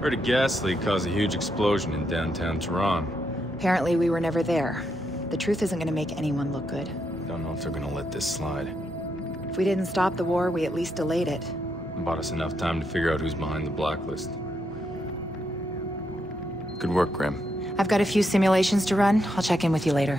Heard a gas leak caused a huge explosion in downtown Tehran. Apparently we were never there. The truth isn't gonna make anyone look good. Don't know if they're gonna let this slide. If we didn't stop the war, we at least delayed it. Bought us enough time to figure out who's behind the Blacklist. Good work, Grim. I've got a few simulations to run. I'll check in with you later.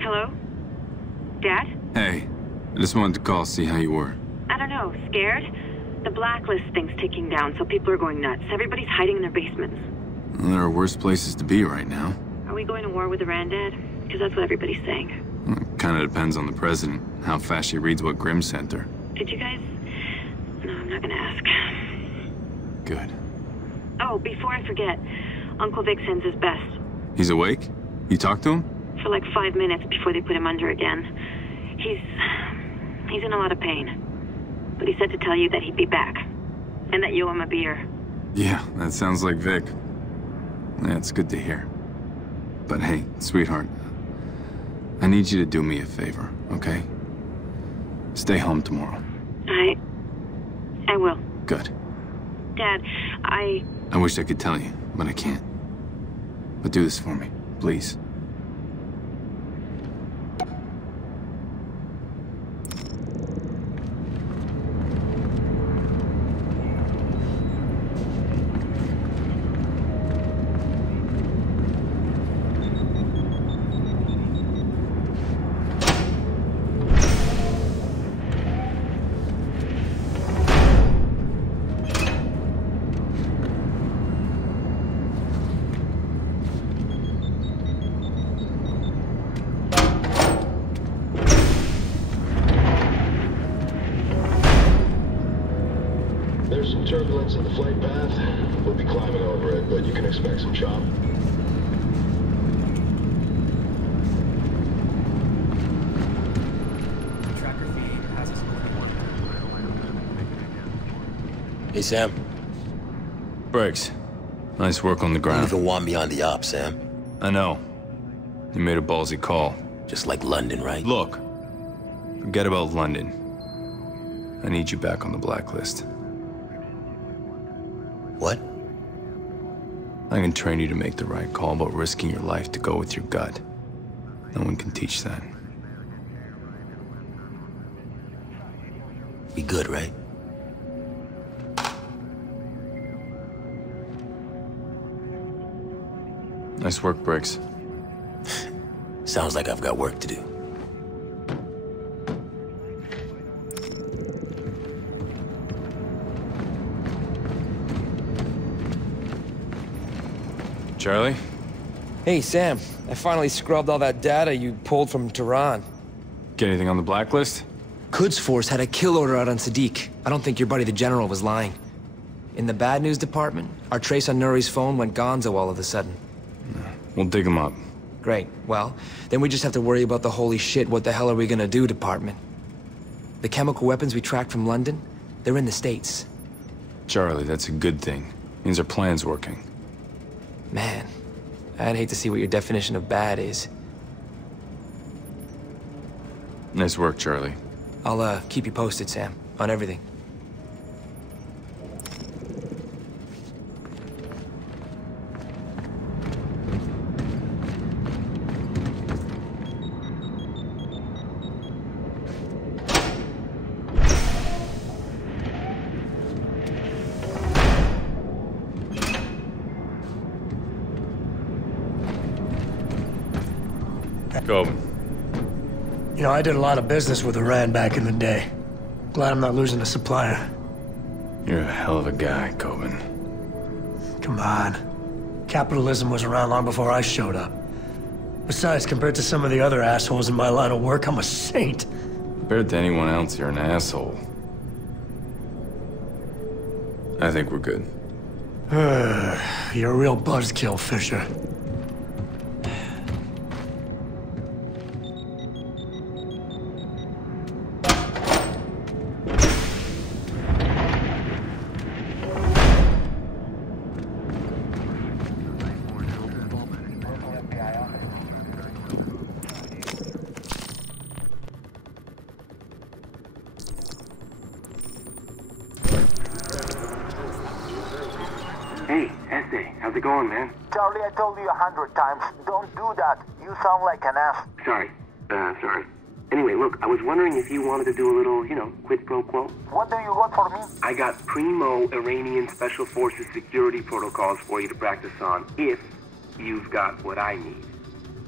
Hello? Dad? Hey, I just wanted to call, see how you were. I don't know, scared? The Blacklist thing's ticking down, so people are going nuts. Everybody's hiding in their basements. Well, there are worse places to be right now. Are we going to war with Iran, Dad? Because that's what everybody's saying. Well, it kind of depends on the president, how fast she reads what Grim sent her. Did you guys... No, I'm not gonna ask. Good. Oh, before I forget, Uncle Vic sends his best. He's awake? You talked to him? For like 5 minutes before they put him under again. He's in a lot of pain. But he said to tell you that he'd be back. And that you owe him a beer. Yeah, that sounds like Vic. Yeah, it's good to hear. But hey, sweetheart, I need you to do me a favor, okay? Stay home tomorrow. I will. Good. Dad, I wish I could tell you, but I can't. But do this for me, please. There's some turbulence in the flight path. We'll be climbing over it, but you can expect some chop. Tracker feed has us moving one. Hey, Sam. Briggs, nice work on the You ground. don't even want me on the op, Sam. I know. You made a ballsy call. Just like London, right? Look, forget about London. I need you back on the Blacklist. What? I can train you to make the right call about risking your life to go with your gut. No one can teach that. Be good, right? Nice work, Briggs. Sounds like I've got work to do. Charlie? Hey, Sam. I finally scrubbed all that data you pulled from Tehran. Get anything on the Blacklist? Quds Force had a kill order out on Sadiq. I don't think your buddy the General was lying. In the bad news department, our trace on Nuri's phone went gonzo all of a sudden. We'll dig them up. Great. Well, then we just have to worry about the holy shit, what the hell are we gonna do department. The chemical weapons we tracked from London, they're in the States. Charlie, that's a good thing. Means our plan's working. Man, I'd hate to see what your definition of bad is. Nice work, Charlie. I'll keep you posted, Sam, on everything. Go. You know, I did a lot of business with Iran back in the day. Glad I'm not losing a supplier. You're a hell of a guy, Coben. Come on. Capitalism was around long before I showed up. Besides, compared to some of the other assholes in my line of work, I'm a saint. Compared to anyone else, you're an asshole. I think we're good. You're a real buzzkill, Fisher. how's it going, man? Charlie, I told you 100 times, don't do that. You sound like an ass. Sorry. Anyway, look, I was wondering if you wanted to do a little, quid pro quo. What do you want for me? I got primo Iranian Special Forces security protocols for you to practice on, if you've got what I need.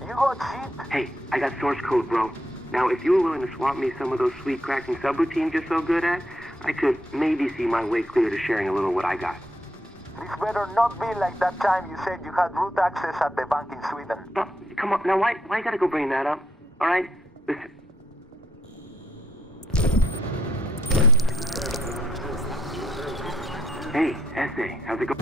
You got shit? Hey, I got source code, bro. Now, if you were willing to swap me some of those sweet cracking subroutines you're so good at, I could maybe see my way clear to sharing a little what I got. This better not be like that time you said you had root access at the bank in Sweden. Oh, come on, now why you gotta go bring that up? All right? Listen. Hey, Essay, how's it going?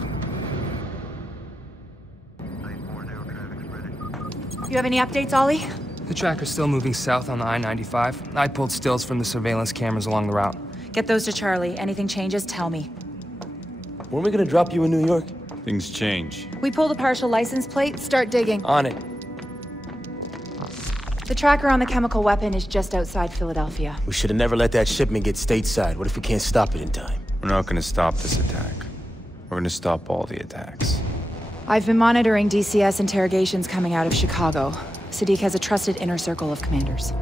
You have any updates, Ollie? The tracker's still moving south on the I-95. I pulled stills from the surveillance cameras along the route. Get those to Charlie. Anything changes, tell me. Weren't we gonna drop you in New York? Things change. We pull the partial license plate, start digging. On it. The tracker on the chemical weapon is just outside Philadelphia. We should have never let that shipment get stateside. What if we can't stop it in time? We're not gonna stop this attack. We're gonna stop all the attacks. I've been monitoring DCS interrogations coming out of Chicago. Sadiq has a trusted inner circle of commanders.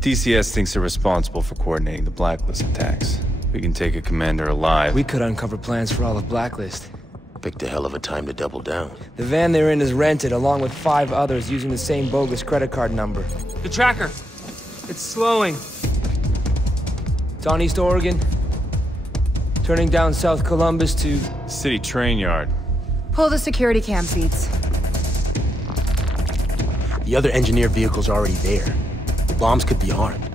DCS thinks they're responsible for coordinating the Blacklist attacks. We can take a commander alive. We could uncover plans for all of Blacklist. Picked a hell of a time to double down. The van they're in is rented, along with 5 others using the same bogus credit card number. The tracker! It's slowing. It's on East Oregon. Turning down South Columbus to... City train yard. Pull the security cam feeds. The other engineer vehicle's already there. The bombs could be armed.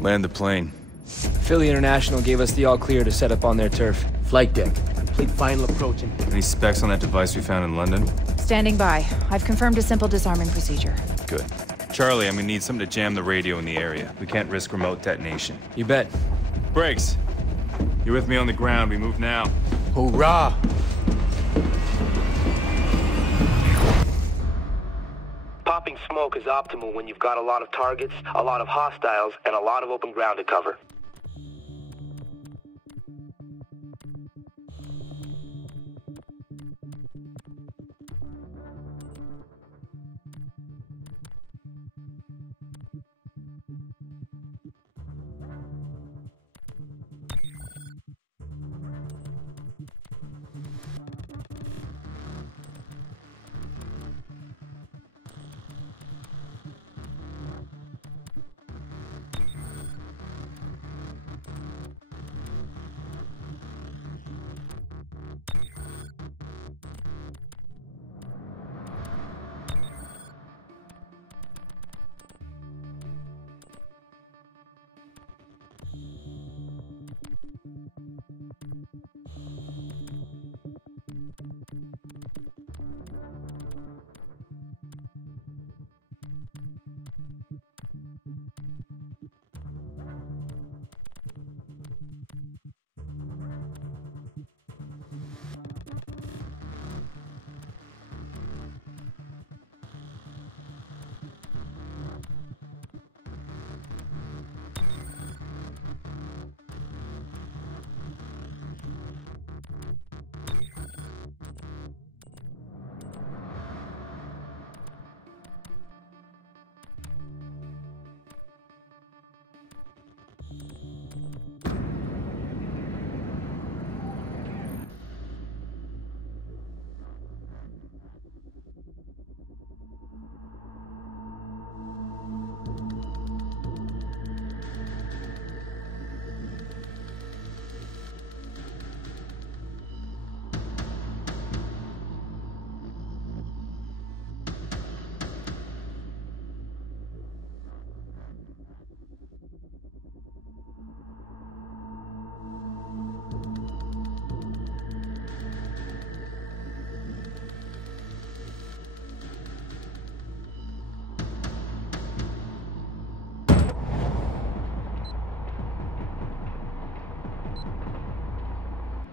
Land the plane. Philly International gave us the all-clear to set up on their turf. Flight deck. Complete final approach and... Any specs on that device we found in London? Standing by. I've confirmed a simple disarming procedure. Good. Charlie, I'm gonna need something to jam the radio in the area. We can't risk remote detonation. You bet. Briggs, you're with me on the ground. We move now. Hoorah! Popping smoke is optimal when you've got a lot of targets, a lot of hostiles, and a lot of open ground to cover.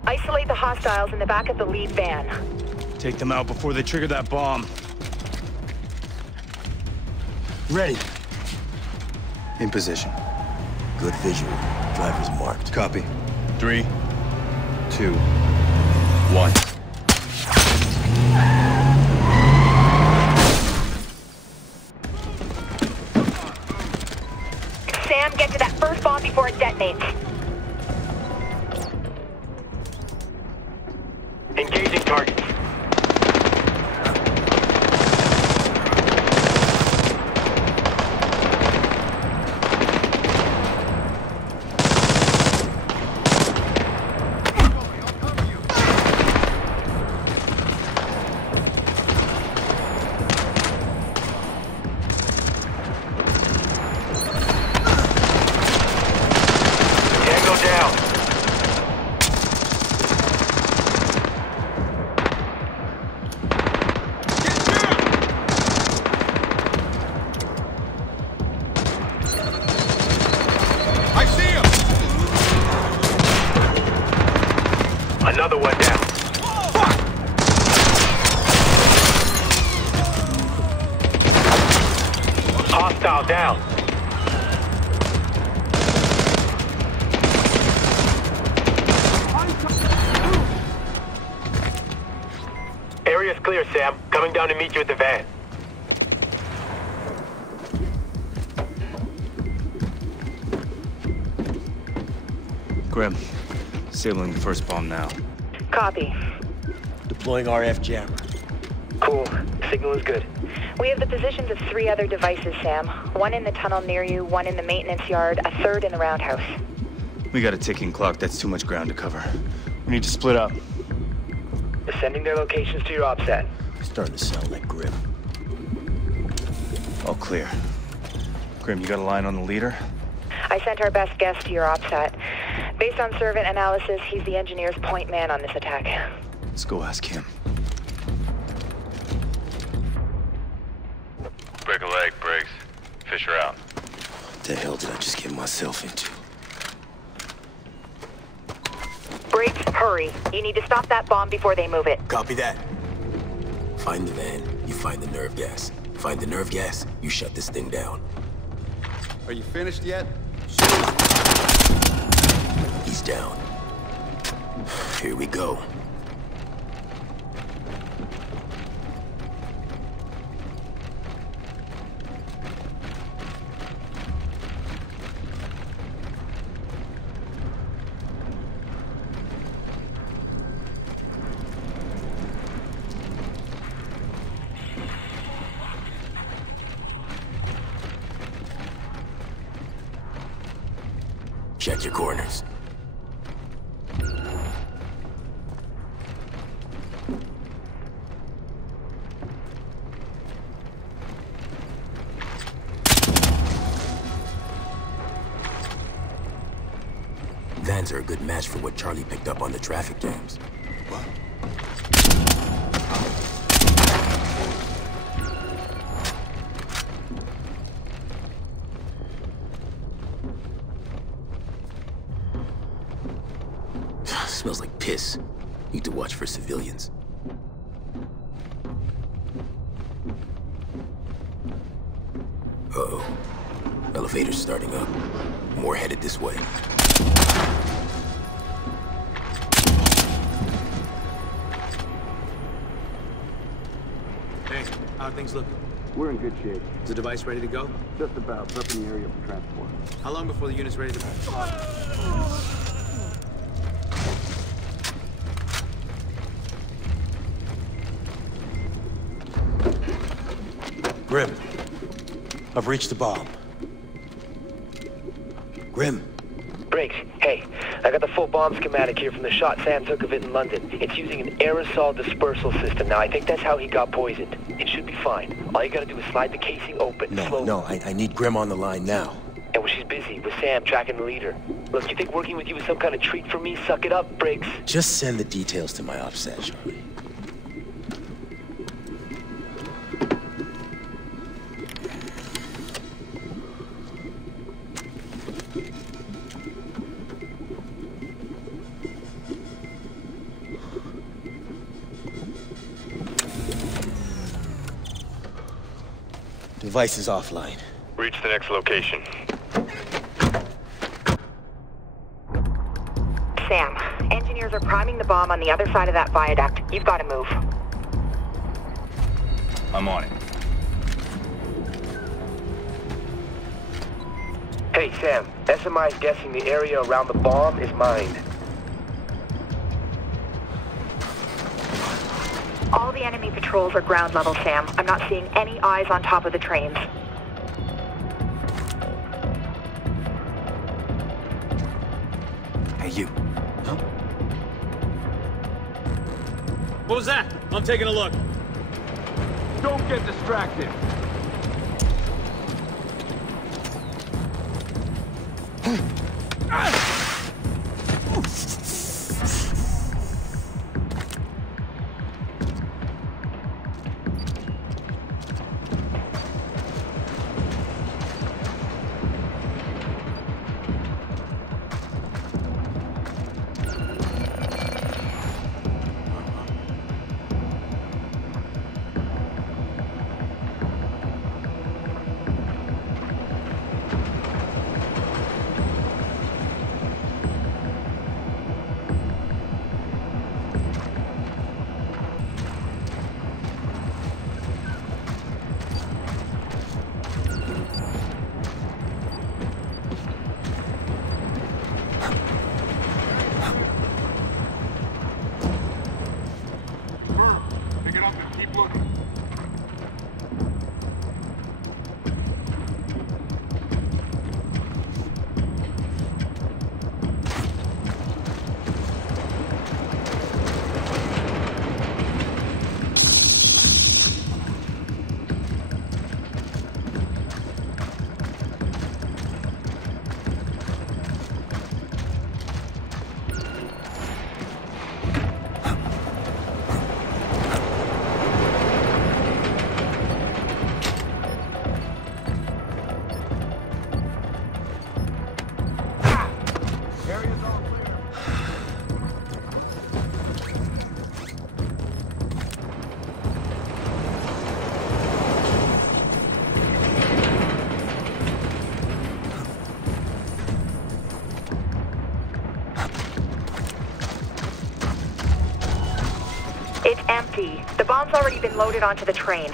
Isolate the hostiles in the back of the lead van. Take them out before they trigger that bomb. Ready. In position. Good visual. Driver's marked. Copy. 3, 2, 1. Sam, get to that first bomb before it detonates. Engaging targets. Tango down. Another one down. Hostile down. Area's clear, Sam. Coming down to meet you at the van. Grim, disabling the first bomb now. Copy. Deploying RF jammer. Cool. Signal is good. We have the positions of 3 other devices, Sam. 1 in the tunnel near you, 1 in the maintenance yard, a 3rd in the roundhouse. We got a ticking clock. That's too much ground to cover. We need to split up. Sending their locations to your OPSAT. Starting to sound like Grim. All clear. Grim, you got a line on the leader? I sent our best guess to your OPSAT. Based on servant analysis, he's the engineer's point man on this attack. Let's go ask him. Break a leg, Briggs. Fisher out. What the hell did I just get myself into? Briggs, hurry. You need to stop that bomb before they move it. Copy that. Find the van, you find the nerve gas. Find the nerve gas, you shut this thing down. Are you finished yet? He's down. Here we go. Check your corners. Vans are a good match for what Charlie picked up on the traffic jams. What? Smells like piss. Need to watch for civilians. Uh-oh. Elevator's starting up. More headed this way. Hey, how are things looking? We're in good shape. Is the device ready to go? Just about. It's up in the area for transport. How long before the unit's ready to... Grim, I've reached the bomb. Grim. Briggs, hey, I got the full bomb schematic here from the shot Sam took of it in London. It's using an aerosol dispersal system. Now, I think that's how he got poisoned. It should be fine. All you gotta do is slide the casing open slowly. No, I need Grim on the line now. And well, she's busy with Sam tracking the leader. Look, you think working with you is some kind of treat for me? Suck it up, Briggs. Just send the details to my OPSAT, Charlie. Device is offline. Reach the next location. Sam, engineers are priming the bomb on the other side of that viaduct. You've got to move. I'm on it. Hey, Sam. SMI's guessing the area around the bomb is mined. All the enemy patrols are ground level, Sam. I'm not seeing any eyes on top of the trains. Hey, you. Huh? What was that? I'm taking a look. Don't get distracted. It's empty. The bomb's already been loaded onto the train.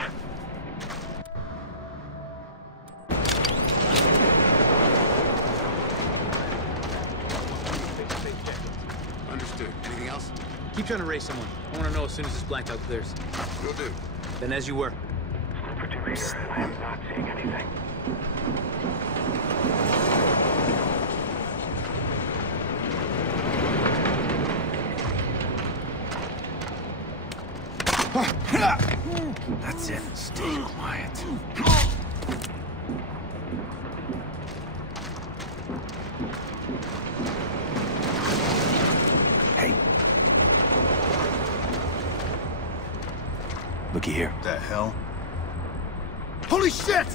Understood. Anything else? Keep trying to raise someone. I want to know as soon as this blackout clears. Will do. Then as you were. I am not seeing anything. That's it. Stay quiet. Hey. Looky here. The hell? Holy shit!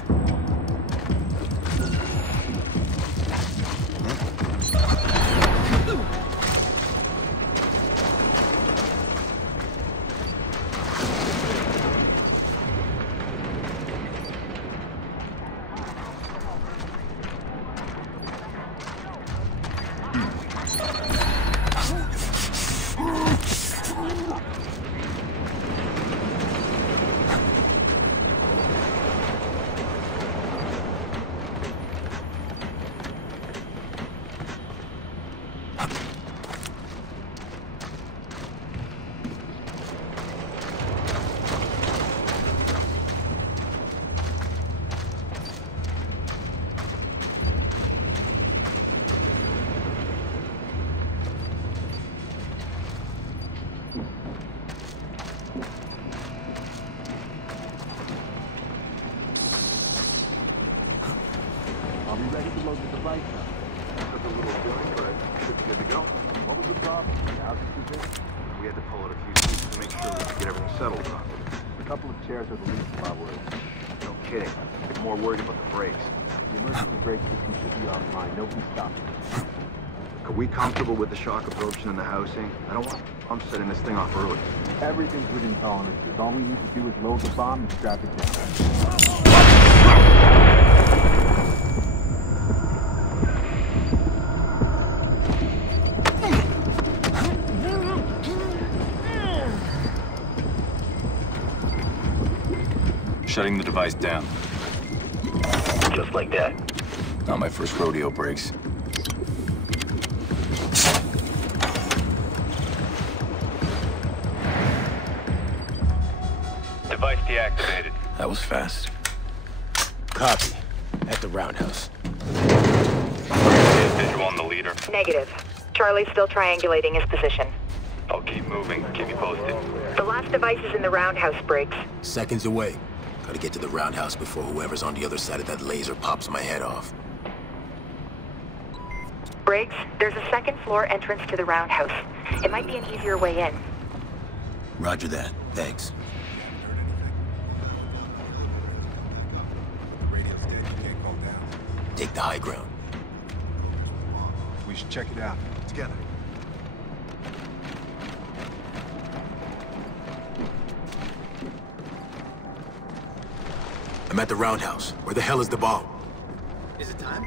I'll be ready to load the device up. Took a little filling, but should be good to go. What was the problem? The house is too big? We had to pull out a few seats to make sure we could get everything settled properly. A couple of chairs are the least of our worries. No kidding. I'm more worried about the brakes. The emergency brake system should be offline. Nobody stopped it. Are we comfortable with the shock absorption in the housing? I don't want I'm setting this thing off early. Everything's within tolerances. All we need to do is load the bomb and strap it down. Shutting the device down. Just like that. Not my first rodeo, Briggs. Device deactivated. That was fast. Copy. At the roundhouse. Visual on the leader. Negative. Charlie's still triangulating his position. I'll keep moving. Keep you posted. The last device is in the roundhouse, Briggs. Seconds away. Gotta get to the roundhouse before whoever's on the other side of that laser pops my head off. Briggs, there's a second floor entrance to the roundhouse. It might be an easier way in. Roger that. Thanks. Take the high ground. We should check it out. Together. I'm at the roundhouse. Where the hell is the bomb? Is it time?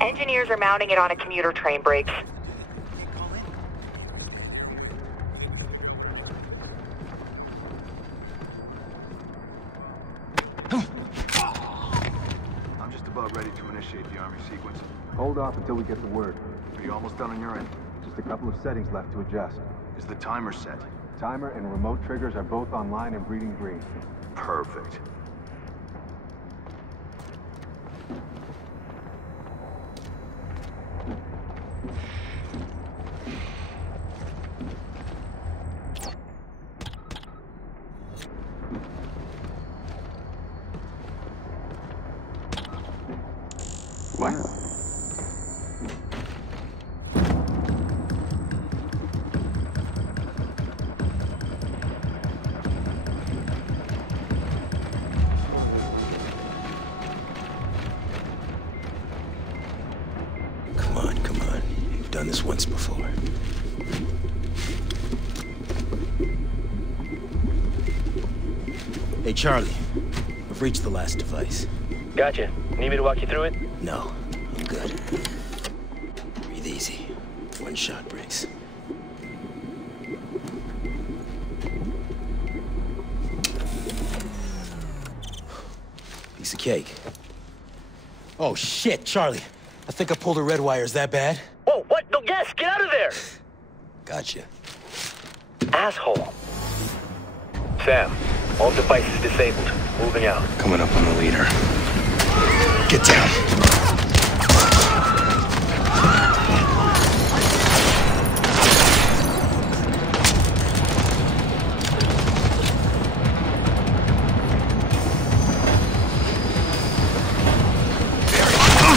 Engineers are mounting it on a commuter train, Briggs. I'm just about ready to initiate the army sequence. Hold off until we get the word. Are you almost done on your end? Just a couple of settings left to adjust. Is the timer set? Timer and remote triggers are both online and breeding green. Perfect. What? Come on. You've done this once before. Hey, Charlie. I've reached the last device. Gotcha. Need me to walk you through it? No, I'm good. Breathe easy. One shot, Briggs. Piece of cake. Oh, shit, Charlie. I think I pulled a red wire. Is that bad? Whoa, what? No, yes, get out of there! Gotcha. Asshole. Sam, all devices disabled. Moving out. Coming up on the leader. Get down.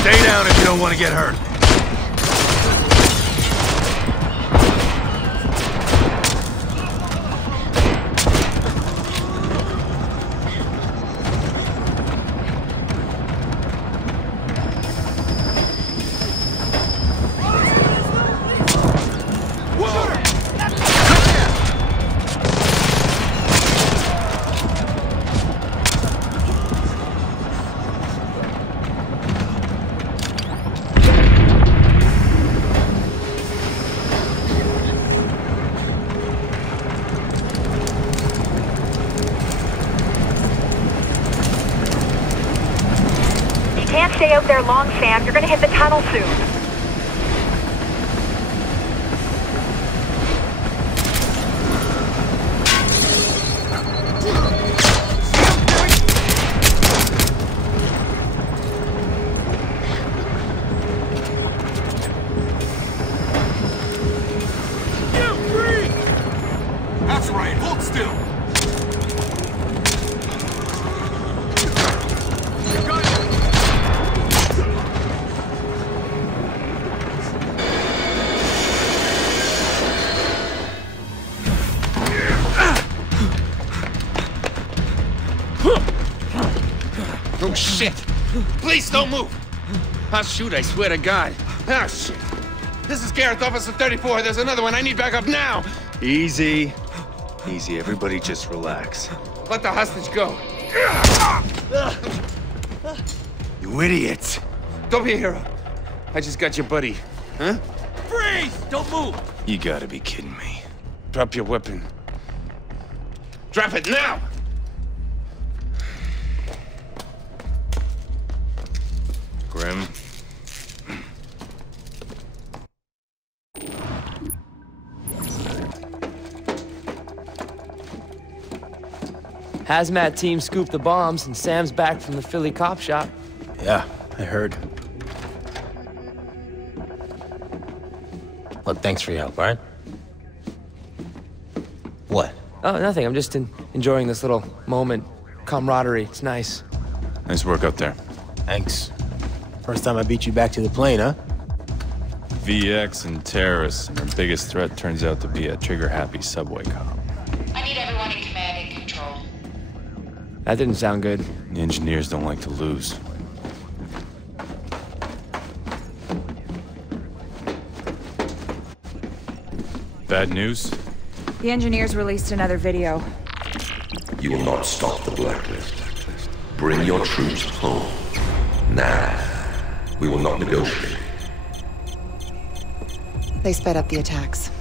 Stay down if you don't want to get hurt. Stay out there long, Sam. You're gonna hit the tunnel soon. That's right. Hold still. Oh, shit! Please don't move! I'll shoot, I swear to God. Ah, shit. This is Gareth, Officer 34. There's another one. I need backup now! Easy. Easy, everybody just relax. Let the hostage go. You idiot! Don't be a hero. I just got your buddy. Huh? Freeze! Don't move! You gotta be kidding me. Drop your weapon. Drop it now! Hazmat team scooped the bombs, and Sam's back from the Philly cop shop. Yeah, I heard. Look, thanks for your help, all right? What? Oh, nothing. I'm just enjoying this little moment. Camaraderie. It's nice. Nice work up there. Thanks. First time I beat you back to the plane, huh? VX and terrorists, and our biggest threat turns out to be a trigger-happy subway cop. I need everyone in command and control. That didn't sound good. The engineers don't like to lose. Bad news? The engineers released another video. You will not stop the Blacklist. Bring your troops home. Now. We will not negotiate. They sped up the attacks.